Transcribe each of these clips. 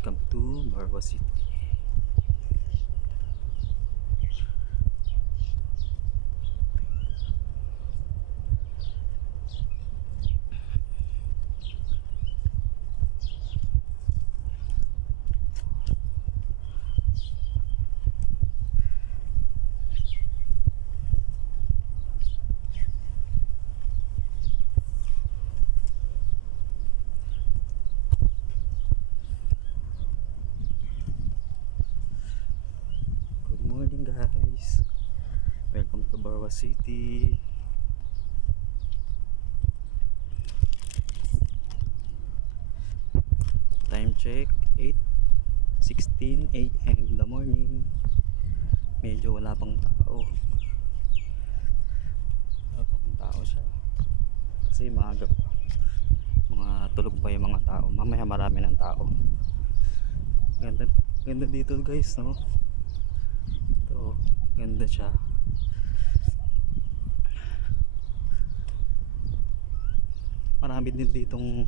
Welcome to Barwa City. Good morning guys. Welcome to Barwa City. Time check 8:16 AM in the morning. Medyo wala pang tao. Wala pang tao siya. Kasi maaga pa. Mga tulog pa yung mga tao. Mamaya marami ng tao. Ganda, ganda dito guys, no? Ito, ganda siya. Marami din ditong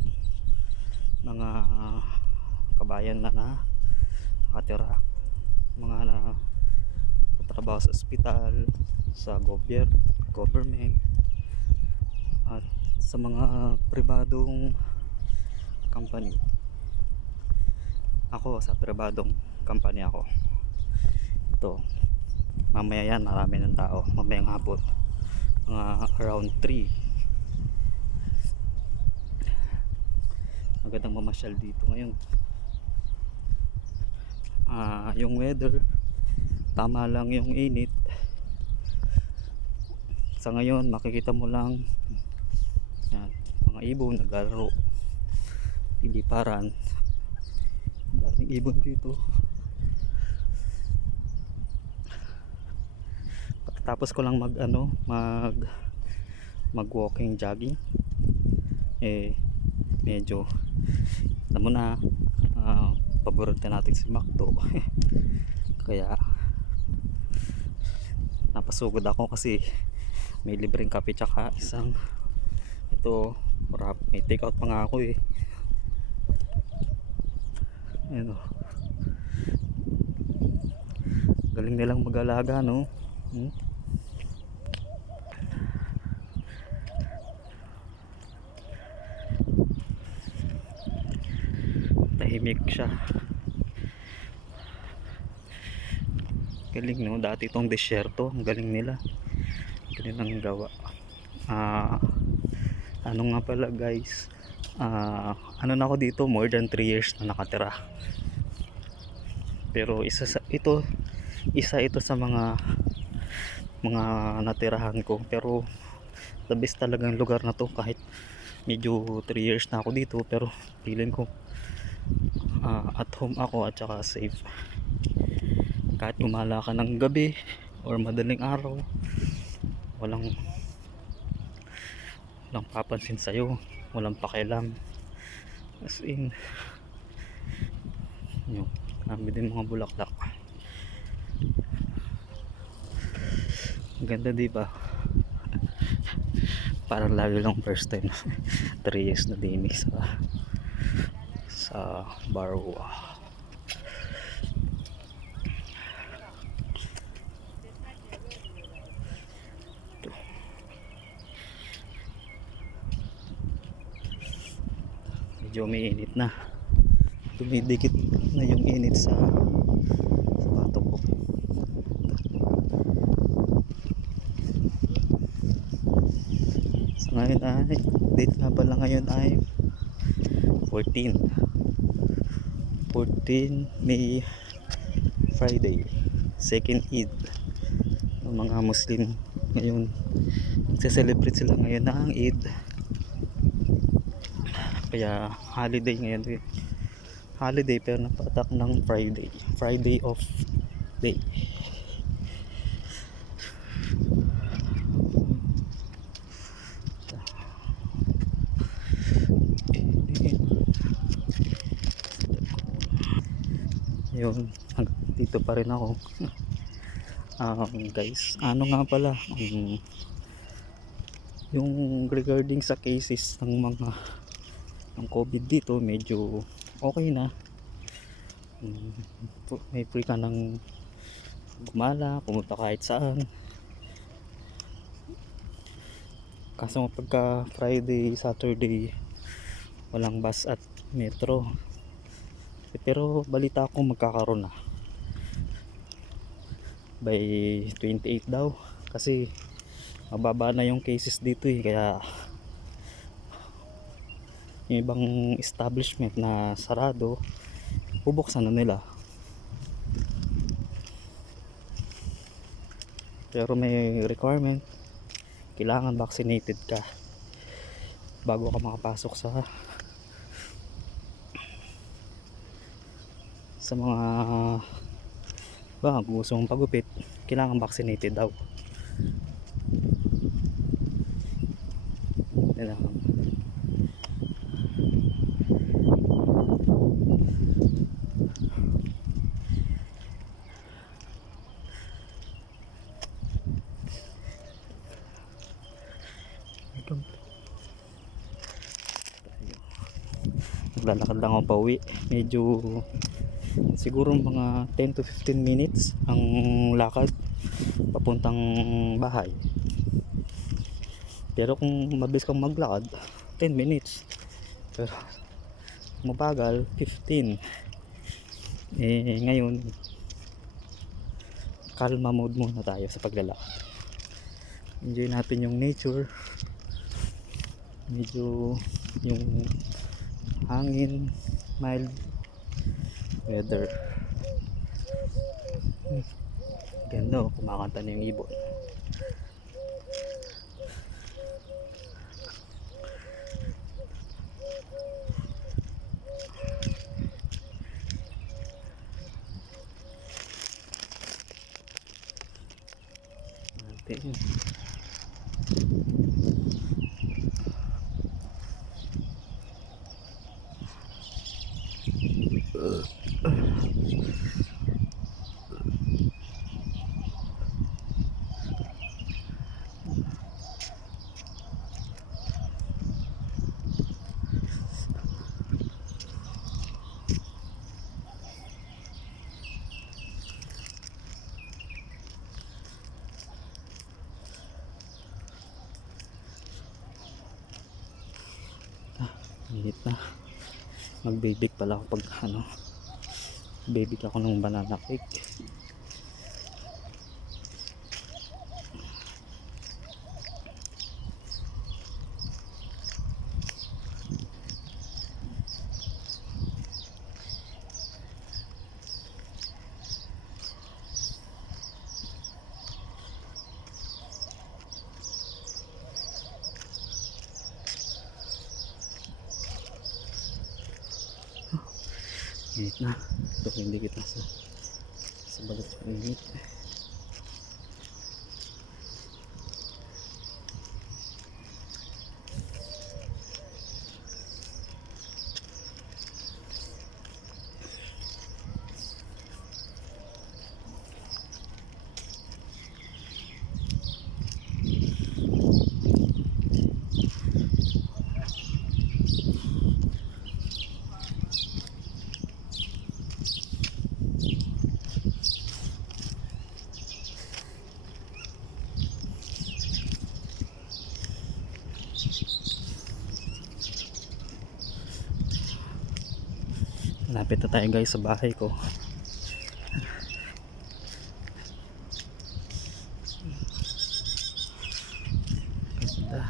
mga kabayan na nakatira, mga trabaho sa ospital, sa government at sa mga pribadong company. Ako sa pribadong company ako. Ito, mamaya yan marami ng tao, mamayang hapon, mga around 3. Magandang mamasyal dito ngayon. Yung weather tama lang, yung init. Sa ngayon makikita mo lang yan, mga ibon naglalaro, iliparan. Daming ibon dito. Pagkatapos ko lang mag walking jogging, medyo alam mo na, paborito natin si Macdo. Kaya napasugod ako kasi may libreng kape tsaka isang ito, may take out pa nga ako Ayan, galing nilang mag-alaga, no? Tahimik siya. Galing, no? Dati itong disyerto, ang galing nila, galing ang gawa. Ano nga pala guys, ano na ako dito, more than 3 years na nakatira. Pero isa ito sa mga natirahan ko. Pero the best talagang lugar na to, kahit medyo 3 years na ako dito, pero feeling ko at home ako at saka safe. Kahit gumala ka ng gabi or madaling araw, walang papansin sa'yo, walang pakialam. As in, yun, kami din mga bulaklak. Ang ganda, diba? Parang lagi lang first time. 3 years na din sa Barwa. Medyo may init na, dumidikit na yung init sa batok ko. So ngayon ay date nga pala, ngayon ay 14 May, Friday, second Eid ng mga Muslim. Ngayon nagse-celebrate sila ngayon ng Eid, kaya holiday ngayon. Holiday pero napatak ng Friday off day. Yun, dito pa rin ako. Guys, ano nga pala, yung regarding sa cases ng COVID dito, medyo okay na. Mm, may free ka ng gumala, pumunta kahit saan. Kaso pagka Friday, Saturday, walang bus at metro. Pero balita ko magkakaroon na by 28 daw, kasi mababa na yung cases dito kaya yung ibang establishment na sarado bubuksan na nila. Pero may requirement, kailangan vaccinated ka bago ka makapasok sa mga kung gusto mong pagupit, kailangan vaccinated daw. Kailangan. Naglalakad lang ako pa uwi, medyo siguro mga 10 to 15 minutes ang lakad papuntang bahay. Pero kung mabilis kang maglakad, 10 minutes. Pero mabagal, 15. Ngayon kalma mode muna tayo sa paglalakad. Enjoy natin yung nature, medyo yung hangin, mild weather. Ganda, kumakanta na yung ibon. Natin. Init na. Magbibig pala ako pag bibig ako ng banana cake. Init na. Ito hindi kita sa balat ng init. Malapit na tayo guys sa bahay ko. Ganda.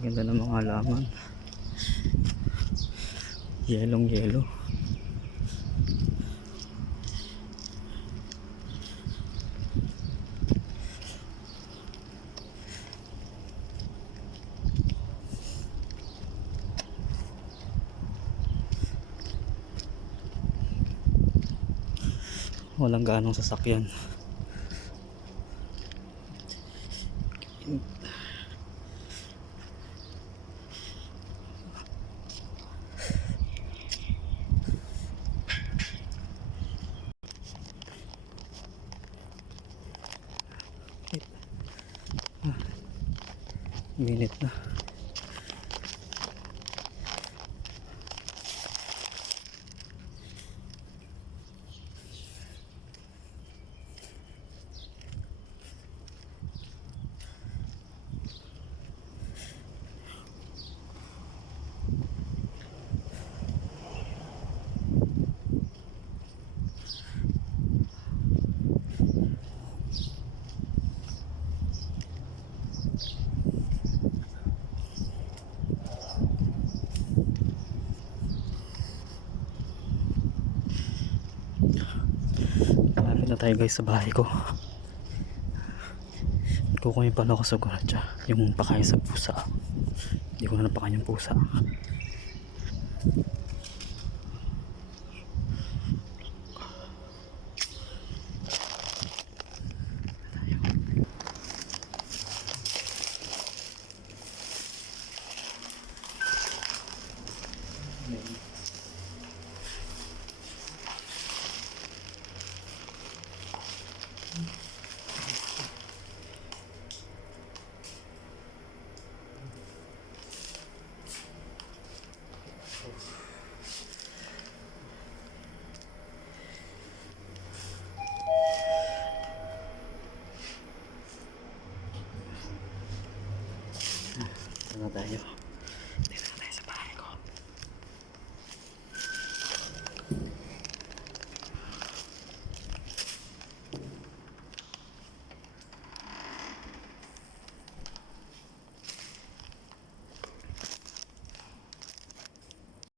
Ganda ng mga halaman. Yelong yelo. Walang ganong sasakyan. Minute na. na tayo guys sa bahay ko. Kukunin pala ako sa gwardiya yung pakain sa pusa. Hindi ko na napakain yung pusa.